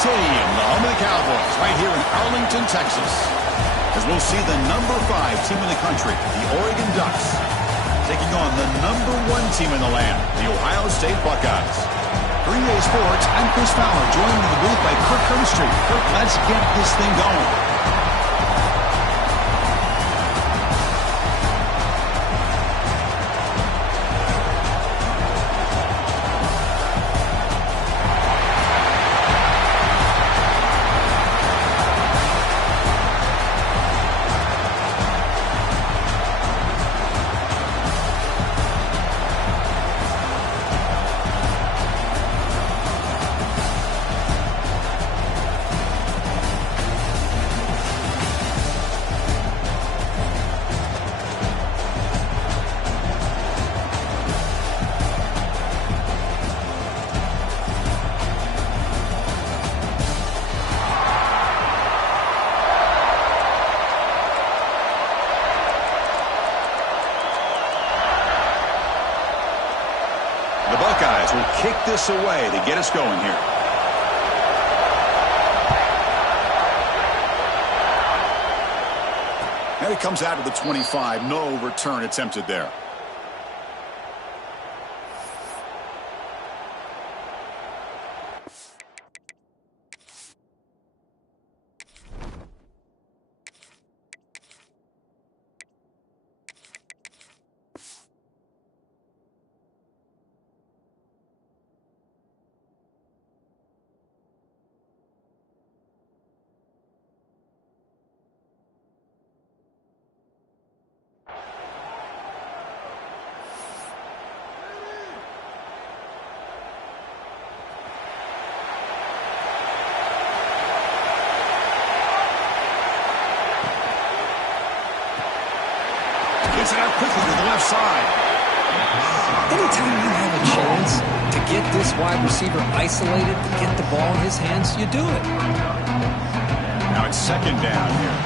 Stadium, the home of the Cowboys, right here in Arlington, Texas. As we'll see the number 5 team in the country, the Oregon Ducks, taking on the number 1 team in the land, the Ohio State Buckeyes. For EA Sports, I'm Chris Fowler, joined in the booth by Kirk Herbstreit. Kirk, let's get this thing going. The Buckeyes will kick this away to get us going here. And it comes out to the 25. No return attempted there. Gets it out quickly to the left side. Anytime you have a chance to get this wide receiver isolated, to get the ball in his hands, you do it. Now it's second down here.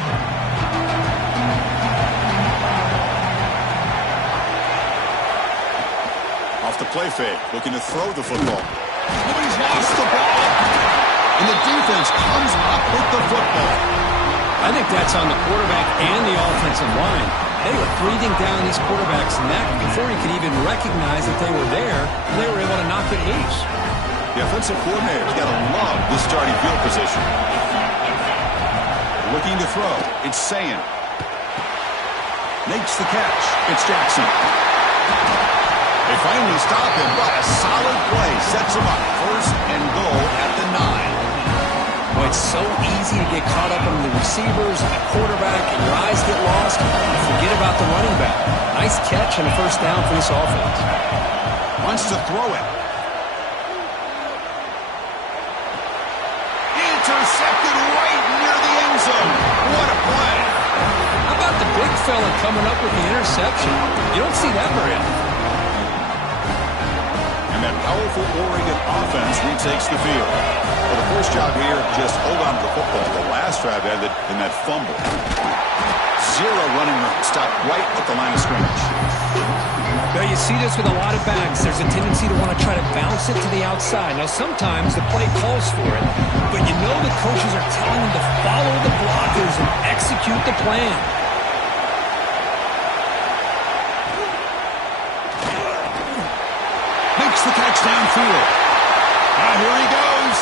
Off the play fake, looking to throw the football. Nobody's lost the ball. And the defense comes up with the football. I think that's on the quarterback and the offensive line. They were breathing down these quarterbacks' neck before he could even recognize that they were there, and they were able to knock it loose. The offensive coordinator's got to love this starting field position. Looking to throw. It's Sayin. Makes the catch. It's Jackson. They finally stop him, but a solid play sets him up. First and goal at the 9. Well, it's so easy to get caught up in the receivers and the quarterback, and your eyes get lost. You forget about the running back. Nice catch and a first down for this offense. Wants to throw it. Intercepted right near the end zone. What a play. How about the big fella coming up with the interception? You don't see that very often. And that powerful Oregon offense retakes the field. Well, the first job here, just hold on to the football. The last drive ended in that fumble. 0 running room. Stopped right at the line of scrimmage. Now, you see this with a lot of backs. There's a tendency to want to try to bounce it to the outside. Now, sometimes the play calls for it, but you know the coaches are telling them to follow the blockers and execute the plan. Makes the catch downfield. Now here he goes.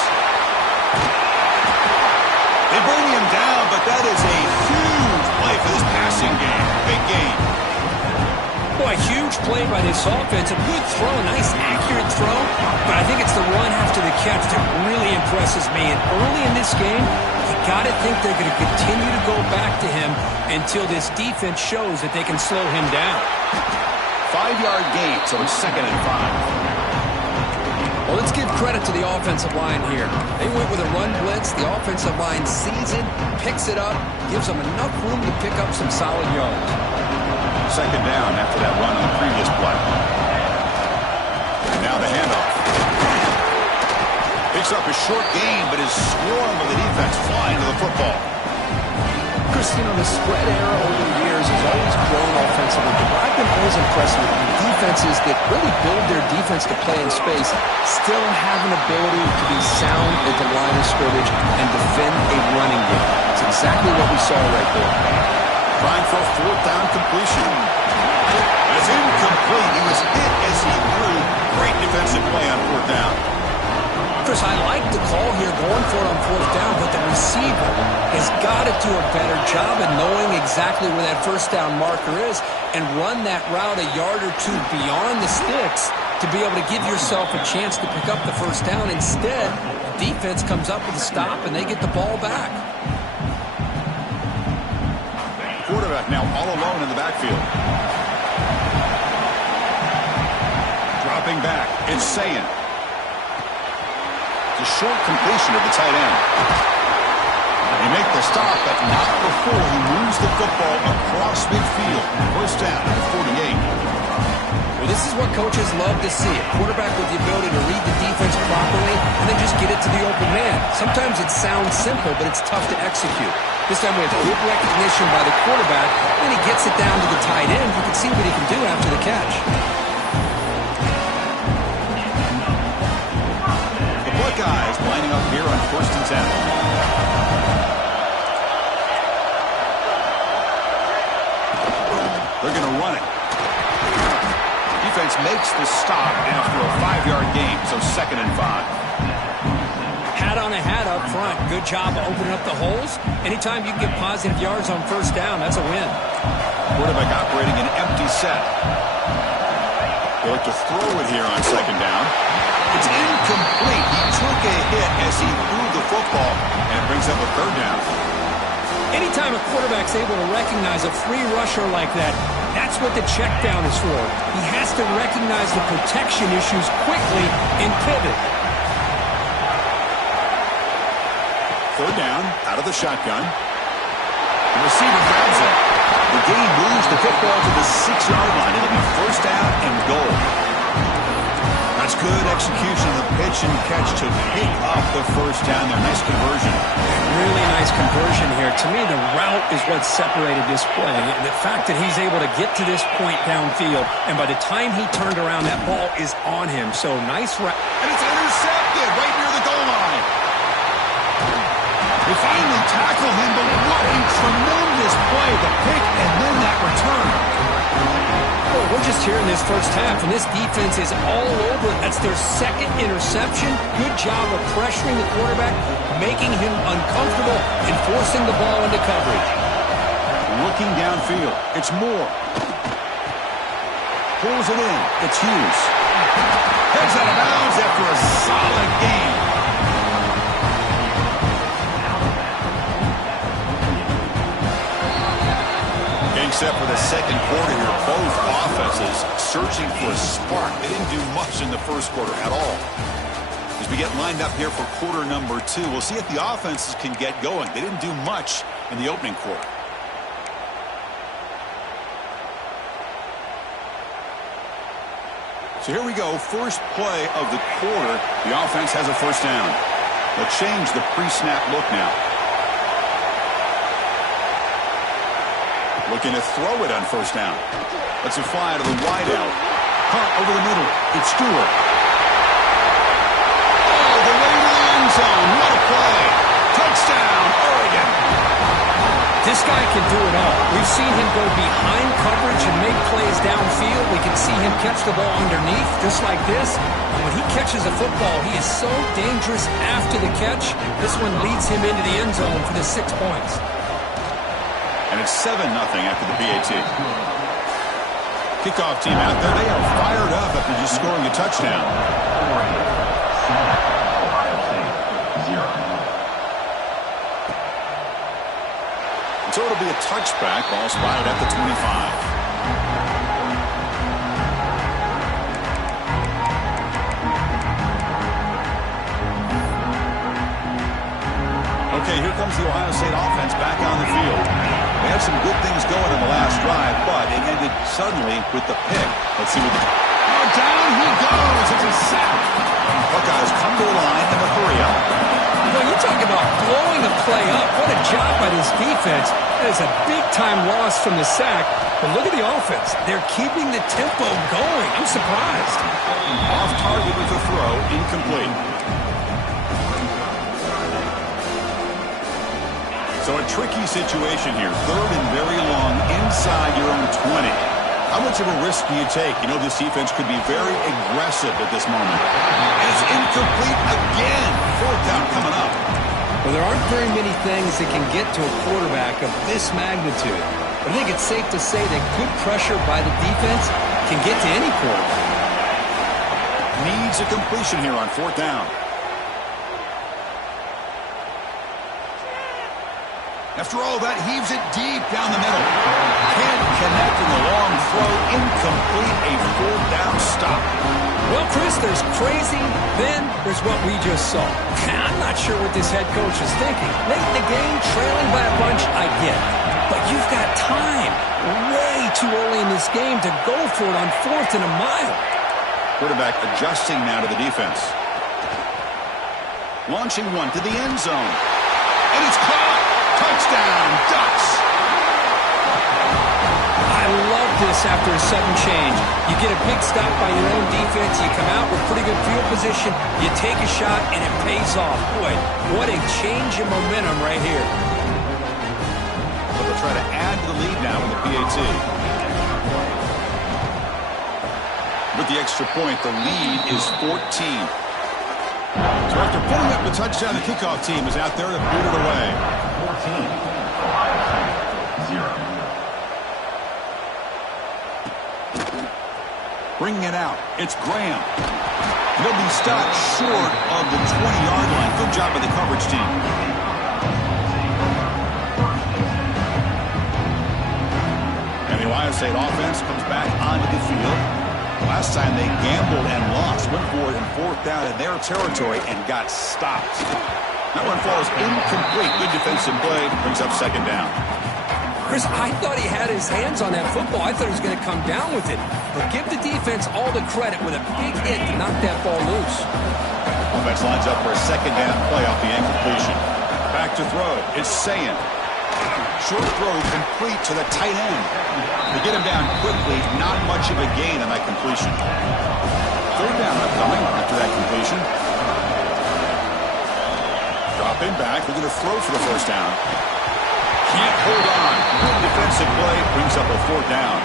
They bring him down, but that is a huge play for this passing game. Big game. Boy, huge play by this offense. A good throw, nice accurate throw, but I think it's the run after the catch that really impresses me. And early in this game, you got to think they're going to continue to go back to him until this defense shows that they can slow him down. 5-yard gain, so it's 2nd and 5. Well, let's give credit to the offensive line here. They went with a run blitz. The offensive line sees it, picks it up, gives them enough room to pick up some solid yards. 2nd down after that run on the previous play. And now the handoff. Picks up a short gain, but is swarmed with the defense flying to the football. Bruce, the spread era over the years has always grown offensively, but I've been always impressed with the defenses that really build their defense to play in space, still have an ability to be sound at the line of scrimmage and defend a running game. It's exactly what we saw right there. Trying for a fourth down completion. It's incomplete. He was hit as he threw. Great defensive play on fourth down. Chris, I like the call here going for it on fourth down, but the receiver has got to do a better job of knowing exactly where that first down marker is and run that route a yard or two beyond the sticks to be able to give yourself a chance to pick up the first down. Instead, the defense comes up with a stop and they get the ball back. Quarterback now all alone in the backfield. Dropping back, it's Sayan. A short completion of the tight end. They make the stop, but not before he moves the football across midfield. First down at the 48. Well, this is what coaches love to see. A quarterback with the ability to read the defense properly and then just get it to the open man. Sometimes it sounds simple, but it's tough to execute. This time we have good recognition by the quarterback. When he gets it down to the tight end, you can see what he can do after the catch. Buckeyes lining up here on 1st and 10. They're going to run it. Defense makes the stop after a 5-yard gain, so 2nd and 5. Hat on a hat up front. Good job opening up the holes. Anytime you can get positive yards on first down, that's a win. Quarterback operating an empty set. They look to throw it here on 2nd down. It's incomplete. He took a hit as he threw the football and brings up a 3rd down. Anytime a quarterback's able to recognize a free rusher like that, that's what the check down is for. He has to recognize the protection issues quickly and pivot. 3rd down, out of the shotgun. The receiver grabs it. The gain moves the football to the 6-yard line. It'll be 1st down and goal. That's good execution of the pitch and catch to pick up the first down there. Nice conversion. Really nice conversion here. To me, the route is what separated this play. The fact that he's able to get to this point downfield, and by the time he turned around, that ball is on him. So nice route. And it's intercepted right near the goal line. They finally tackle him, but what a tremendous play. The pick and then that return. Well, we're just here in this first half, and this defense is all over. That's their 2nd interception. Good job of pressuring the quarterback, making him uncomfortable, and forcing the ball into coverage. Looking downfield, it's Moore. Pulls it in, it's Hughes. Heads out of bounds after a solid game. Except for the 2nd quarter here, both offenses searching for a spark. They didn't do much in the 1st quarter at all. As we get lined up here for quarter number 2, we'll see if the offenses can get going. They didn't do much in the opening quarter. So here we go, first play of the quarter. The offense has a first down. They'll change the pre-snap look now. Looking to throw it on first down. Let's it fly to the wide out. Punt over the middle. It's Stewart. Oh, the way to the end zone. What a play. Touchdown, Oregon. This guy can do it all. We've seen him go behind coverage and make plays downfield. We can see him catch the ball underneath, just like this. And when he catches a football, he is so dangerous after the catch. This one leads him into the end zone for the 6 points. And it's 7-0 after the PAT. Kickoff team out there. They are fired up after just scoring a touchdown. So it'll be a touchback. Ball spotted at the 25. Okay, here comes the Ohio State offense back on the field. They had some good things going in the last drive, but it ended suddenly with the pick. Let's see what the... Oh, down he goes. It's a sack. Buckeyes come to the line in a hurry up. Well, you talk about blowing a play up. What a job by this defense. That is a big-time loss from the sack. But look at the offense. They're keeping the tempo going. I'm surprised. Off target with the throw, incomplete. So a tricky situation here. Third and very long inside your own 20. How much of a risk do you take? You know this defense could be very aggressive at this moment. And it's incomplete again. Fourth down coming up. Well, there aren't very many things that can get to a quarterback of this magnitude. But I think it's safe to say that good pressure by the defense can get to any quarterback. Needs a completion here on fourth down. After all that, heaves it deep down the middle. Can't connect in the long throw. Incomplete, a fourth down stop. Well, Chris, there's crazy, then there's what we just saw. I'm not sure what this head coach is thinking. Late in the game, trailing by a bunch, I get it. But you've got time, way too early in this game, to go for it on fourth and a mile. Quarterback adjusting now to the defense. Launching one to the end zone. And it's caught. Touchdown, Ducks. I love this after a sudden change. You get a big stop by your own defense. You come out with pretty good field position. You take a shot, and it pays off. Boy, what a change in momentum right here. But they'll try to add to the lead now in the PAT. With the extra point, the lead is 14. So after putting up the touchdown, the kickoff team is out there to boot it away. 14-0. Bringing it out, it's Graham. He'll be stopped short of the 20-yard line. Good job by the coverage team. And the Ohio State offense comes back onto the field. Last time they gambled and lost, went for it in fourth down in their territory and got stopped. That one falls incomplete. Good defensive play, brings up second down. Chris, I thought he had his hands on that football. I thought he was going to come down with it. But give the defense all the credit with a big hit to knock that ball loose. Offense lines up for a second down play off the incompletion. Back to throw. It's Sayin. Short throw complete to the tight end. They get him down quickly. Not much of a gain on that completion. Third down upcoming after that completion. Dropping back. They're going to throw for the first down. Can't hold on. Good defensive play. Brings up a fourth down.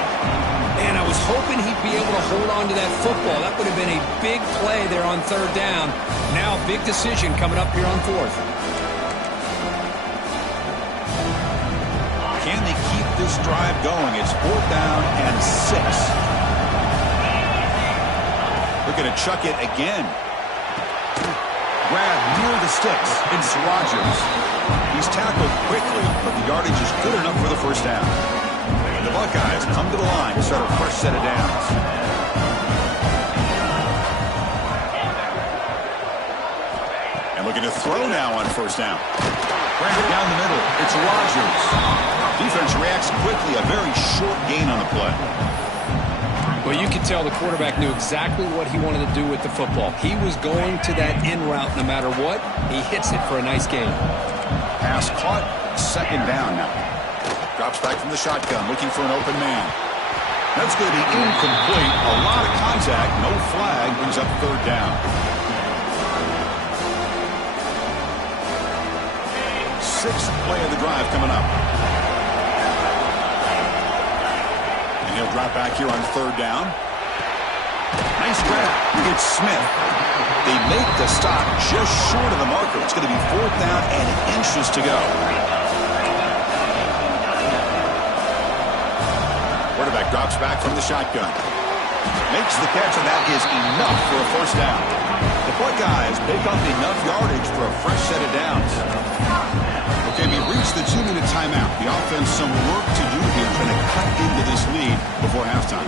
And I was hoping he'd be able to hold on to that football. That would have been a big play there on third down. Now, big decision coming up here on fourth. Can they keep this drive going? It's fourth down and 6. They're going to chuck it again. Grab near the sticks. It's Rodgers. He's tackled quickly, but the yardage is good enough for the first down. The Buckeyes come to the line to start a fresh set of downs. And looking to throw now on first down. Right down the middle, it's Rodgers. Defense reacts quickly, a very short gain on the play. Well, you could tell the quarterback knew exactly what he wanted to do with the football. He was going to that in route no matter what. He hits it for a nice gain. Pass caught, second down now. Drops back from the shotgun, looking for an open man. That's going to be incomplete. A lot of contact, no flag, brings up third down. Sixth play of the drive coming up. And he'll drop back here on third down. Nice grab. It's Smith. They make the stop just short of the marker. It's going to be fourth down and inches to go. Quarterback drops back from the shotgun. Makes the catch, and that is enough for a first down. The Buckeyes pick up enough yardage for a fresh set of downs. Okay, we reached the 2-minute timeout. The offense some work to do here, trying to cut into this lead before halftime.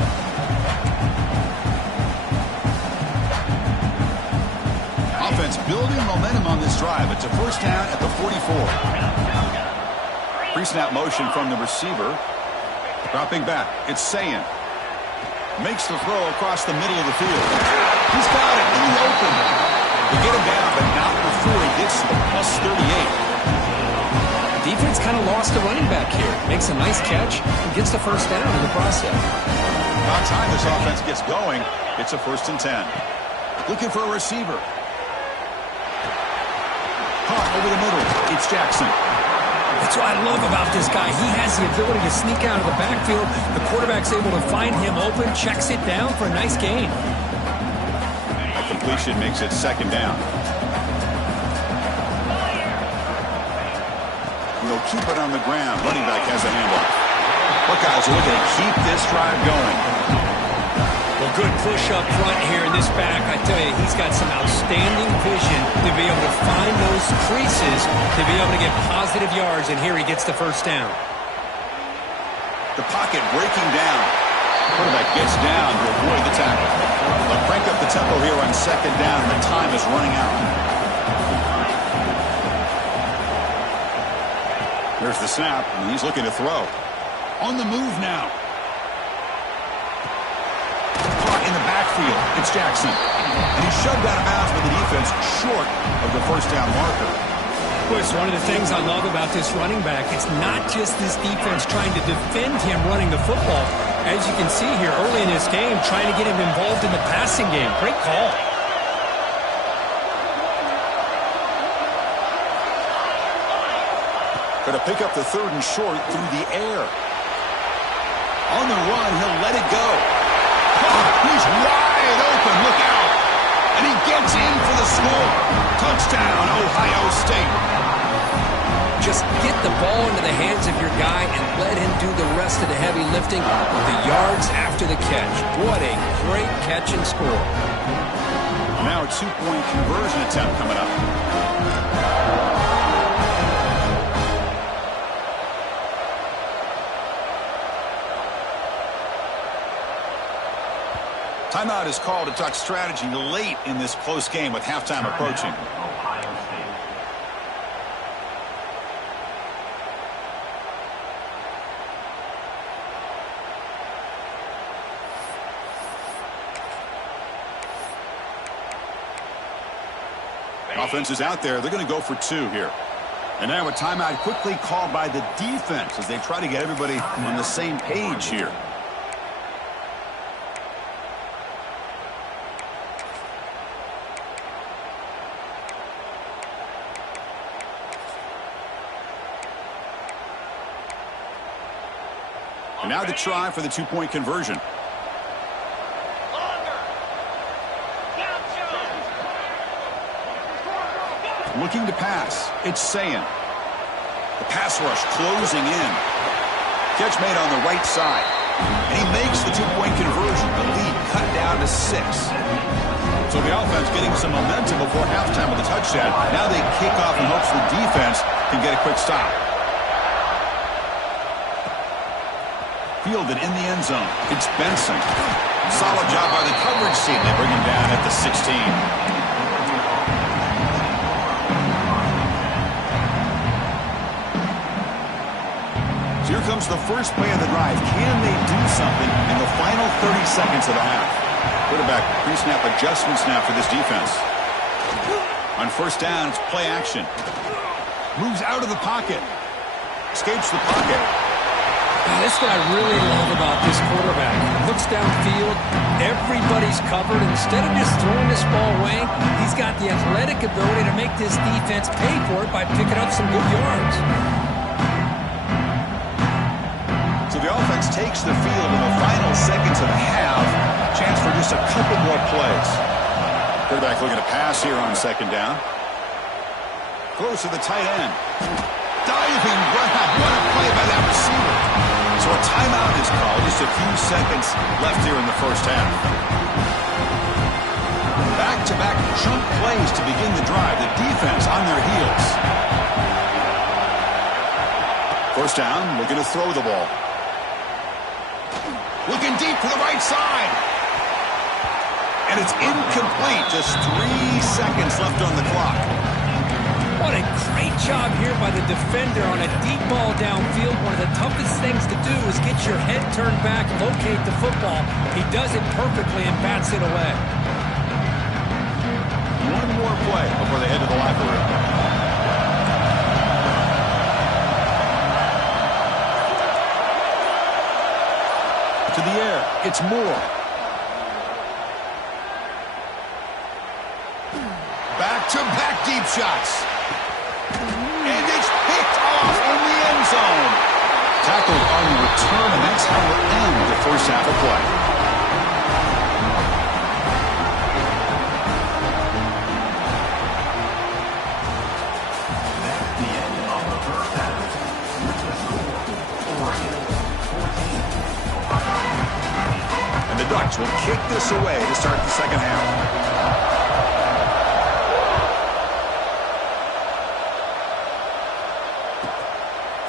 Offense building momentum on this drive. It's a first down at the 44. Pre-snap motion from the receiver. Dropping back. It's Sayin. Makes the throw across the middle of the field. He's got it in the open. They get him down, but not before he gets to the +38. defense kind of lost the running back here. Makes a nice catch and gets the first down in the process. About time this offense gets going. It's a 1st and 10. Looking for a receiver. Caught over the middle. It's Jackson. That's what I love about this guy. He has the ability to sneak out of the backfield. The quarterback's able to find him open, checks it down for a nice gain. That completion makes it 2nd down. They'll keep it on the ground. Running back has a handoff. Buckeyes are looking to keep this drive going. Well, good push up front here in this back. I tell you, he's got some outstanding vision to be able to find those creases, to be able to get positive yards, and here he gets the first down. The pocket breaking down. Quarterback gets down to avoid the tackle. They'll crank up the tempo here on 2nd down, and the time is running out. There's the snap, and he's looking to throw. On the move now. Caught in the backfield. It's Jackson. And he's shoved out of bounds by the defense short of the 1st down marker. Well, it's one of the things I love about this running back. It's not just this defense trying to defend him running the football. As you can see here early in this game, trying to get him involved in the passing game. Great call. Going to pick up the 3rd and short through the air. On the run, he'll let it go. Oh, he's wide open. Look out. And he gets in for the score. Touchdown, Ohio State. Just get the ball into the hands of your guy and let him do the rest of the heavy lifting with the yards after the catch. What a great catch and score. Now a 2-point conversion attempt coming up. Timeout is called to Duck strategy late in this close game with halftime approaching. Offense is out there. They're going to go for 2 here. And now a timeout quickly called by the defense as they try to get everybody on the same page here. And now the try for the 2-point conversion. Looking to pass. It's Sayin. The pass rush closing in. Catch made on the right side. And he makes the 2-point conversion. The lead cut down to 6. So the offense getting some momentum before halftime with a touchdown. Now they kick off in hopes the defense can get a quick stop. Fielded in the end zone. It's Benson. Solid job by the coverage team. They bring him down at the 16. So here comes the first play of the drive. Can they do something in the final 30 seconds of the half? Quarterback pre-snap adjustments now for this defense. On 1st down, it's play action. Moves out of the pocket. Escapes the pocket. That's what I really love about this quarterback. Looks downfield, everybody's covered. Instead of just throwing this ball away, he's got the athletic ability to make this defense pay for it by picking up some good yards. So the offense takes the field in the final seconds of the half. Chance for just a couple more plays. Quarterback looking to pass here on 2nd down. Close to the tight end. Diving grab. What a play by that receiver. So a timeout is called. Just a few seconds left here in the 1st half. Back-to-back chunk plays to begin the drive. The defense on their heels. 1st down, looking to throw the ball. Looking deep to the right side. And it's incomplete. Just 3 seconds left on the clock. What a great job here by the defender on a deep ball downfield. One of the toughest things to do is get your head turned back, locate the football. He does it perfectly and bats it away. One more play before they head to the locker room. To the air. It's Moore. Back-to-back deep shots. And it's picked off in the end zone. Tackled on the return, and that's how we'll end the first half of play. That's the end of the first half. With the score, Oregon 14. And the Ducks will kick this away to start the second half.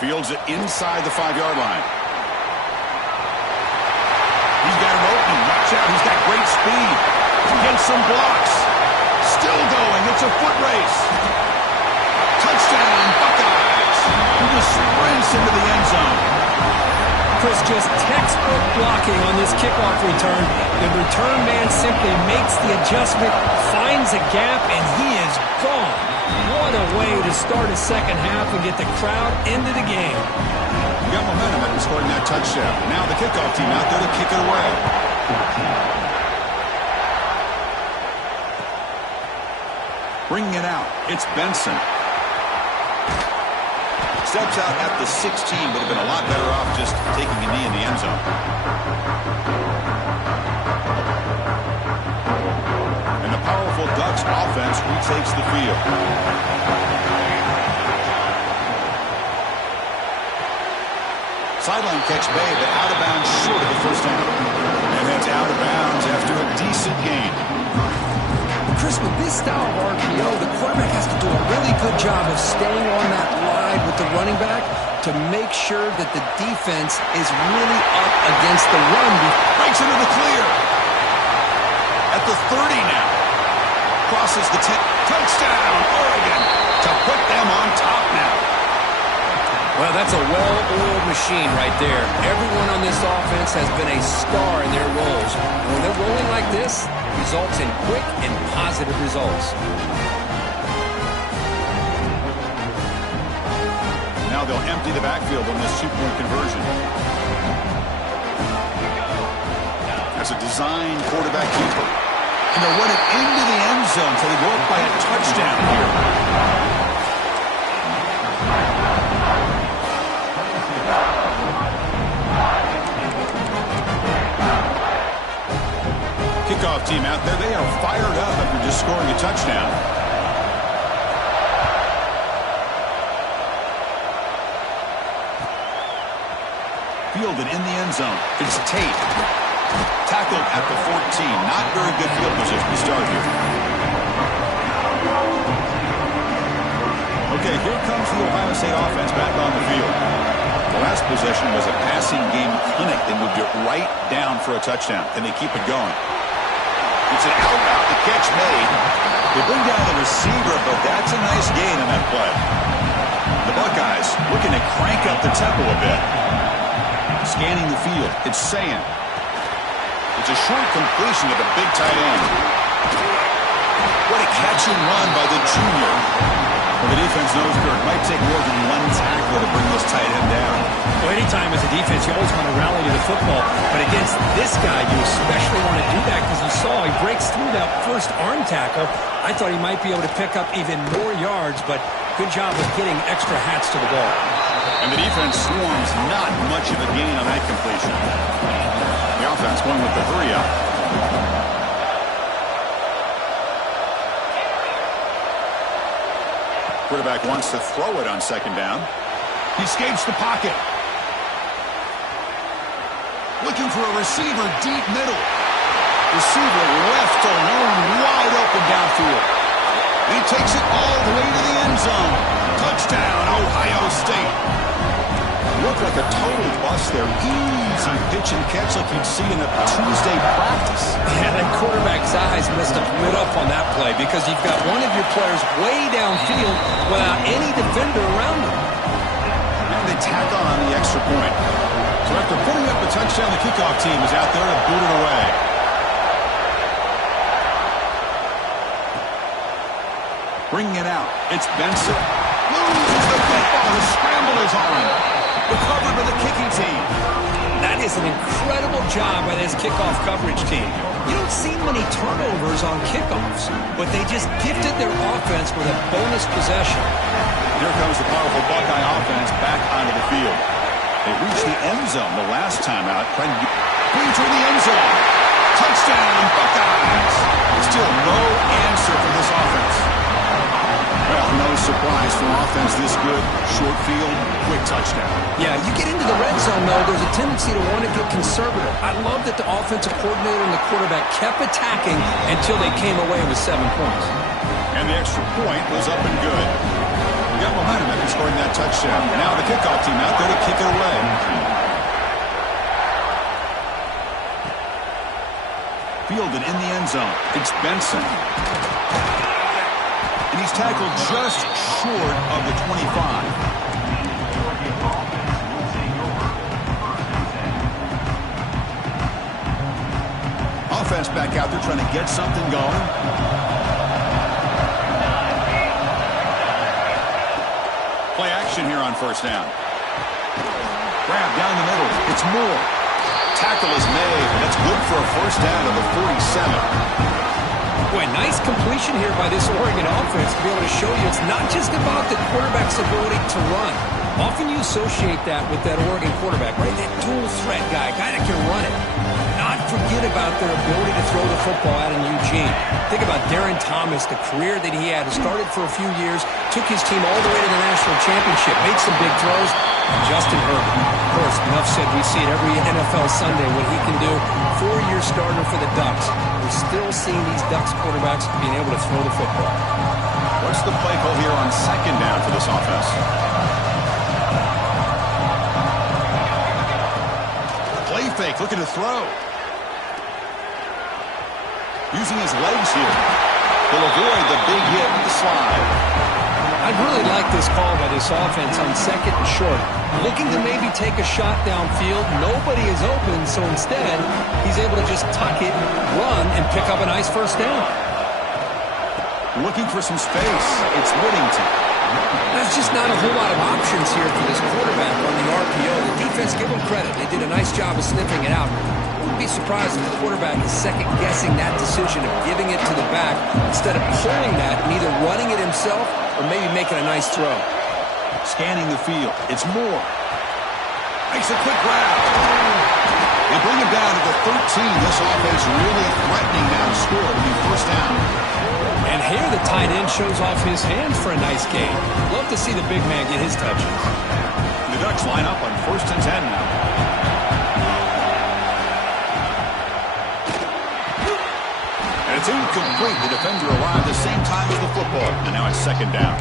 Fields it inside the 5-yard line. He's got an opening. Watch out. He's got great speed. Against some blocks. Still going. It's a foot race. Touchdown, Buckeyes. He just sprints into the end zone. Chris, just textbook blocking on this kickoff return. The return man simply makes the adjustment, finds a gap, and he is gone. What a way to start a second half and get the crowd into the game. You got momentum after scoring that touchdown. Now the kickoff team out there to kick it away. Bringing it out, it's Benson. Steps out at the 16, would have been a lot better off just taking a knee in the end zone. And the powerful Ducks offense retakes the field. Sideline catch made, but out of bounds short of the first down. And that's out of bounds after a decent gain. Chris, with this style of RPO, the quarterback has to do a really good job of staying on that line with the running back to make sure that the defense is really up against the run. Breaks into the clear. At the 30 now. Crosses the 10. Touchdown, Oregon, to put them on top now. Well, that's a well-oiled machine right there. Everyone on this offense has been a star in their roles. And when they're rolling like this, results in quick and positive results. Now they'll empty the backfield on this two-point conversion. As a design quarterback keeper. And they'll run it into the end zone until they go up by a touchdown here. Kickoff team out there, they are fired up after just scoring a touchdown. Fielded in the end zone. It's Tate. Tackled at the 14. Not very good field position to start here. Okay, here comes the Ohio State offense back on the field. The last possession was a passing game clinic. They moved it right down for a touchdown, and they keep it going. It's an out-route, the catch made. They bring down the receiver, but that's a nice gain in that play. The Buckeyes looking to crank up the tempo a bit. Scanning the field, it's Sayin. It's a short completion to the big tight end. What a catch and run by the junior. Well, the defense knows it might take more than one tackle to bring this tight end down. Well, anytime as a defense, you always want to rally to the football. But against this guy, you especially want to do that because you saw he breaks through that first arm tackle. I thought he might be able to pick up even more yards, but good job of getting extra hats to the ball. And the defense swarms not much of a gain on that completion. The offense going with the hurry-up. Quarterback wants to throw it on second down. He escapes the pocket. Looking for a receiver deep middle. Receiver left alone, wide open downfield. He takes it all the way to the end zone. Touchdown, Ohio State. Looked like a total bust there. Easy pitch and catch like you'd see in a Tuesday practice. Yeah, that quarterback's eyes must have lit up on that play because you've got one of your players way downfield without any defender around him. And they tack on the extra point. So after putting up the touchdown, the kickoff team is out there to boot it away. Bringing it out, it's Benson. Loses the football, the scramble is on. Recovered by the kicking team. That is an incredible job by this kickoff coverage team. You don't see many turnovers on kickoffs, but they just gifted their offense with a bonus possession. Here comes the powerful Buckeye offense back onto the field. They reached the end zone the last time out, trying to bring to the end zone. Touchdown, Buckeyes! Still no answer for this offense. Well, no surprise for an offense this good. Short field, quick touchdown. Yeah, you get into the red zone, though, there's a tendency to want to get conservative. I love that the offensive coordinator and the quarterback kept attacking until they came away with 7 points. And the extra point was up and good. We got momentum after scoring that touchdown. Now the kickoff team out there to kick it away. Fielded in the end zone. It's Benson. And he's tackled just short of the 25. Offense back out there trying to get something going. Play action here on first down. Grab down the middle. It's Moore. Tackle is made. That's good for a first down to the 47. Boy, nice completion here by this Oregon offense to be able to show you it's not just about the quarterback's ability to run. Often you associate that with that Oregon quarterback, right? That dual threat guy that can run it. Not forget about their ability to throw the football out in Eugene. Think about Darren Thomas, the career that he had. He started for a few years, took his team all the way to the national championship, made some big throws. And Justin Herbert, of course, enough said, we see it every NFL Sunday what he can do. 4-year starter for the Ducks. We're still seeing these Ducks quarterbacks being able to throw the football. What's the play call here on second down for this offense? Play fake, looking to throw. Using his legs here. He'll avoid the big hit with the slide. I really like this call by this offense on second and short. Looking to maybe take a shot downfield. Nobody is open, so instead, he's able to just tuck it, run, and pick up a nice first down. Looking for some space. It's Whittington. There's just not a whole lot of options here for this quarterback on the RPO. The defense, give them credit. They did a nice job of sniffing it out. I wouldn't be surprised if the quarterback is second-guessing that decision of giving it to the back instead of pulling that and either running it himself or maybe making a nice throw. Scanning the field. It's Moore. Makes a quick grab. They bring him down to the 13. This offense really threatening now to score to be first down. And here the tight end shows off his hands for a nice gain. Love to see the big man get his touches. The Ducks line up on 1st and 10 now. And it's incomplete. The defender arrived the same time as the football. And now it's second down.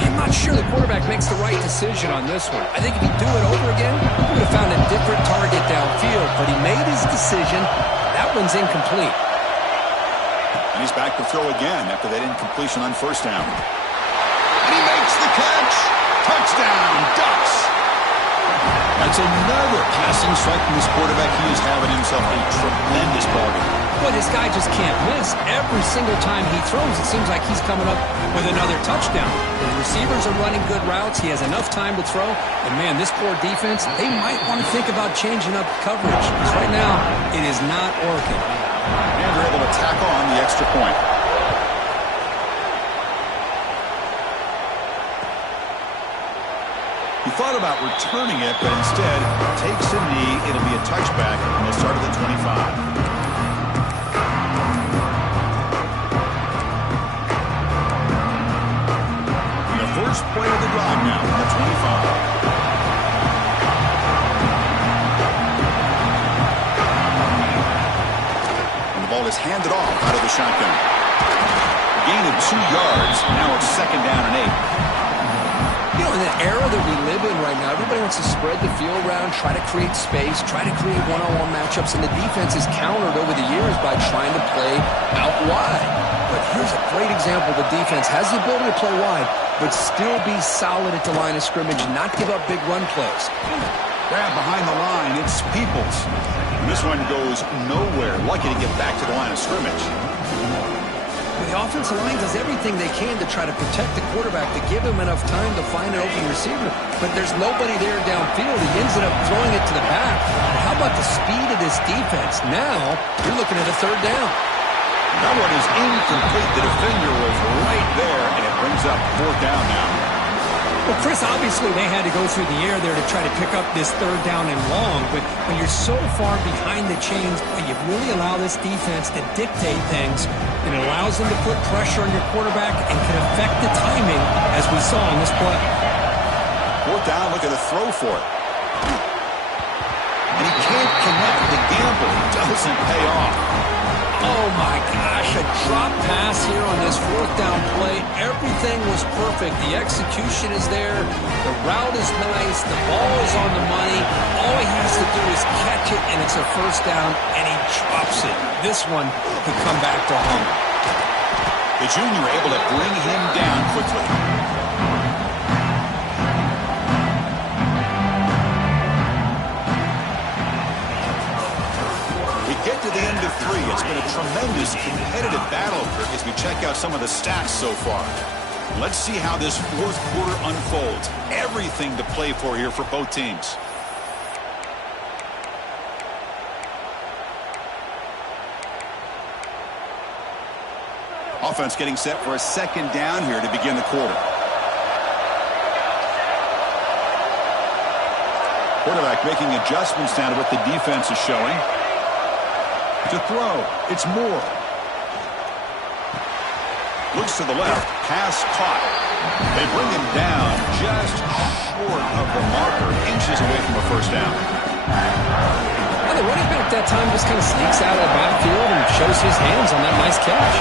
I'm not sure the quarterback makes the right decision on this one. I think if he'd do it over again, he would have found a different target downfield. But he made his decision. That one's incomplete. And he's back to throw again after that incompletion on first down. And he makes the catch. Touchdown, Ducks. That's another passing strike from this quarterback. He is having himself a tremendous ballgame. Boy, this guy just can't miss. Every single time he throws, it seems like he's coming up with another touchdown. The receivers are running good routes. He has enough time to throw. And, man, this poor defense, they might want to think about changing up coverage. Because right now, it is not working. And they're able to tack on the extra point. He thought about returning it, but instead takes a knee. It'll be a touchback, and they'll start at the 25. First play of the drive now from the 25. And the ball is handed off out of the shotgun. A gain of 2 yards. Now it's second down and 8. You know, in the era that we live in right now, everybody wants to spread the field around, try to create space, try to create one-on-one matchups, and the defense is countered over the years by trying to play out wide. But here's a great example. The defense has the ability to play wide, but still be solid at the line of scrimmage and not give up big run plays. Grab behind the line. It's Peoples. And this one goes nowhere. Lucky to get back to the line of scrimmage. The offensive line does everything they can to try to protect the quarterback, to give him enough time to find an open receiver. But there's nobody there downfield. He ends up throwing it to the back. How about the speed of this defense? Now you're looking at a third down. That one is incomplete. The defender was right there, and it brings up fourth down now. Well, Chris, obviously they had to go through the air there to try to pick up this third down and long, but when you're so far behind the chains, boy, you really allow this defense to dictate things, and it allows them to put pressure on your quarterback and can affect the timing, as we saw in this play. Fourth down, look at the throw for it. And he can't connect. The gamble doesn't pay off. Oh, my gosh, a drop pass here on this fourth down play. Everything was perfect. The execution is there. The route is nice. The ball is on the money. All he has to do is catch it, and it's a first down, and he drops it. This one could come back to home. The junior able to bring him down quickly. Get to the end of three. It's been a tremendous competitive battle as we check out some of the stats so far. Let's see how this fourth quarter unfolds. Everything to play for here for both teams. Offense getting set for a second down here to begin the quarter. Quarterback making adjustments now to what the defense is showing. To throw, it's Moore. Looks to the left, pass caught. They bring him down just short of the marker, inches away from a first down. Well, the running back that time just kind of sneaks out of the backfield and shows his hands on that nice catch.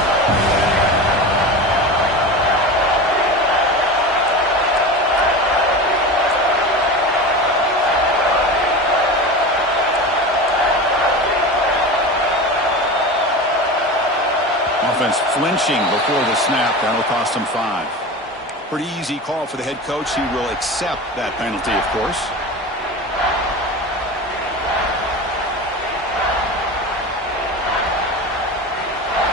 Offense flinching before the snap. That'll cost him 5. Pretty easy call for the head coach. He will accept that penalty, of course.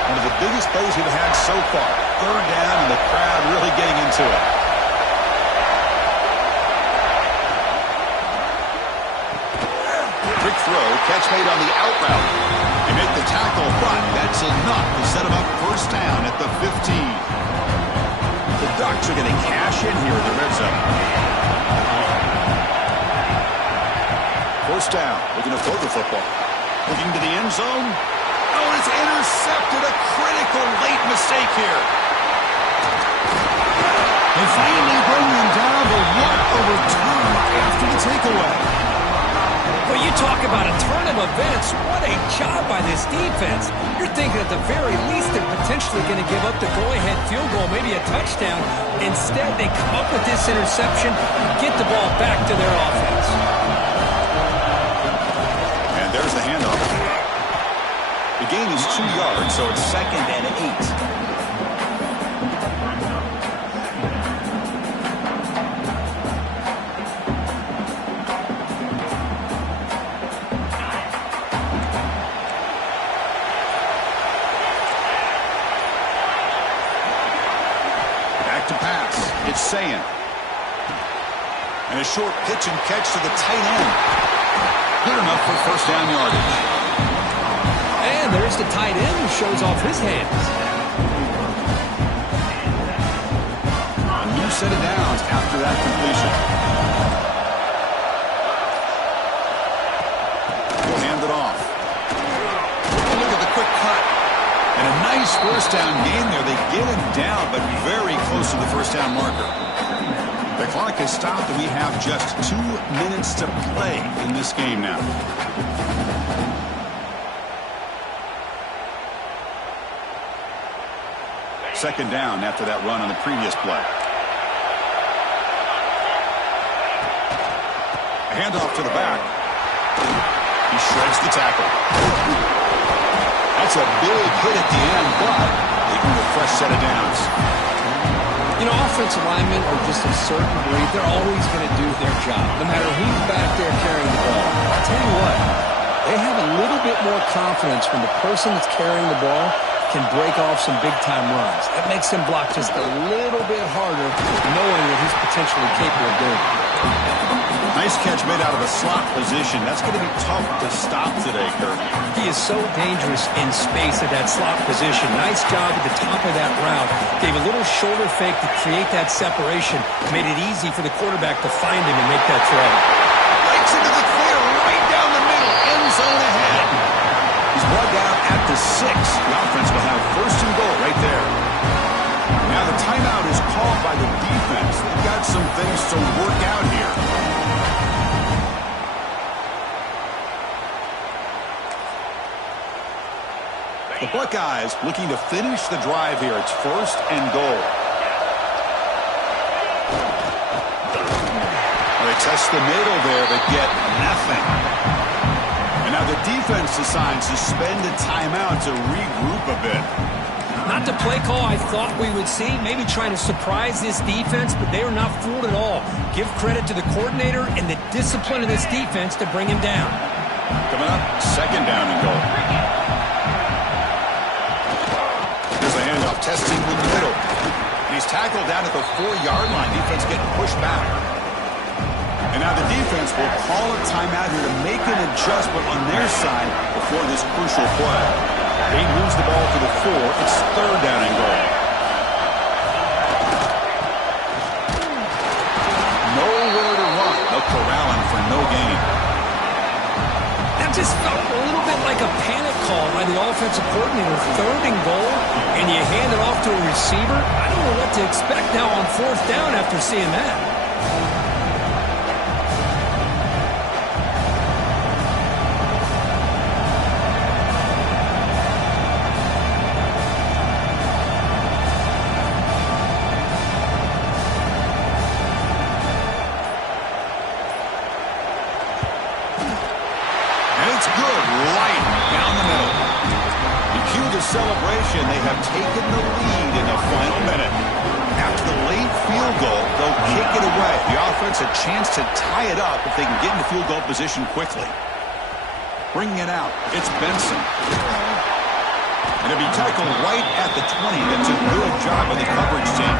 One of the biggest plays we've had so far. Third down, and the crowd really getting into it. Quick throw, catch made on the out route. They make the tackle, but that's enough to set him up first down at the 15. The Ducks are going to cash in here in the red zone. First down, looking to throw the football. Looking to the end zone. Oh, it's intercepted. A critical late mistake here. They finally bring him down, but what a return after the takeaway. Well, you talk about a turn of events. What a job by this defense. You're thinking at the very least they're potentially going to give up the go-ahead field goal, maybe a touchdown. Instead, they come up with this interception and get the ball back to their offense. And there's the handoff. The gain is 2 yards, so it's 2nd and 8. Saying. And a short pitch and catch to the tight end. Good enough for first down yardage. And there's the tight end who shows off his hands. A new set of downs after that completion. We'll hand it off. Look at the quick cut. And a nice first down gain there. They get him down, but very close to the first down marker. The clock has stopped, and we have just 2 minutes to play in this game now. Second down after that run on the previous play. A handoff to the back. He shreds the tackle. That's a big hit at the end, but they can get a fresh set of downs. You know, offensive linemen are just a certain breed. They're always going to do their job, no matter who's back there carrying the ball. I'll tell you what, they have a little bit more confidence when the person that's carrying the ball can break off some big-time runs. It makes them block just a little bit harder, knowing what he's potentially capable of doing. Nice Nice catch made out of a slot position. That's going to be tough to stop today, Kirk. He is so dangerous in space at that slot position. Nice job at the top of that route. Gave a little shoulder fake to create that separation. Made it easy for the quarterback to find him and make that throw. Breaks into the clear right down the middle. End zone ahead. He's brought down at the 6. The offense will have first and goal right there. Now the timeout is called by the defense. They've got some things to work out here. The Buckeyes looking to finish the drive here. It's first and goal. They test the middle there, but get nothing. And now the defense decides to spend a timeout to regroup a bit. Not the play call I thought we would see. Maybe trying to surprise this defense, but they are not fooled at all. Give credit to the coordinator and the discipline of this defense to bring him down. Coming up, second down and goal. Here's a handoff, testing in the middle. And he's tackled down at the 4-yard line. Defense getting pushed back. And now the defense will call a timeout here to make an adjustment on their side before this crucial play. They moves the ball to the 4. It's third down and goal. Nowhere to run. They'll corral him for no gain. That just felt a little bit like a panic call by the offensive coordinator. Third and goal, and you hand it off to a receiver. I don't know what to expect now on fourth down after seeing that. Celebration, they have taken the lead in the final minute. After the late field goal, they'll kick it away. The offense a chance to tie it up if they can get into field goal position quickly. Bringing it out, it's Benson. And it'll be tackled right at the 20. That's a good job of the coverage team.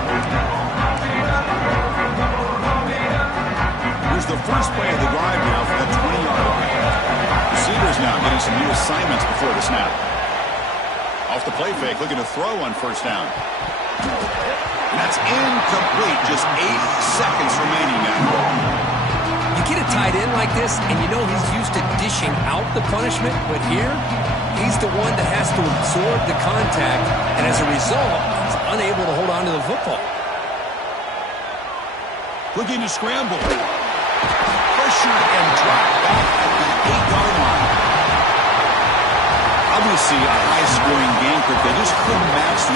Here's the first play of the drive now for the 20-yard line. Receivers now getting some new assignments before the snap. Off the play fake, looking to throw on first down. And that's incomplete. Just 8 seconds remaining now. You get a tight end like this, and you know he's used to dishing out the punishment, but here, he's the one that has to absorb the contact, and as a result, he's unable to hold on to the football. Looking to scramble. Pressure and drop back at the 8-yard line. Obviously, a high-scoring game, but they just couldn't match the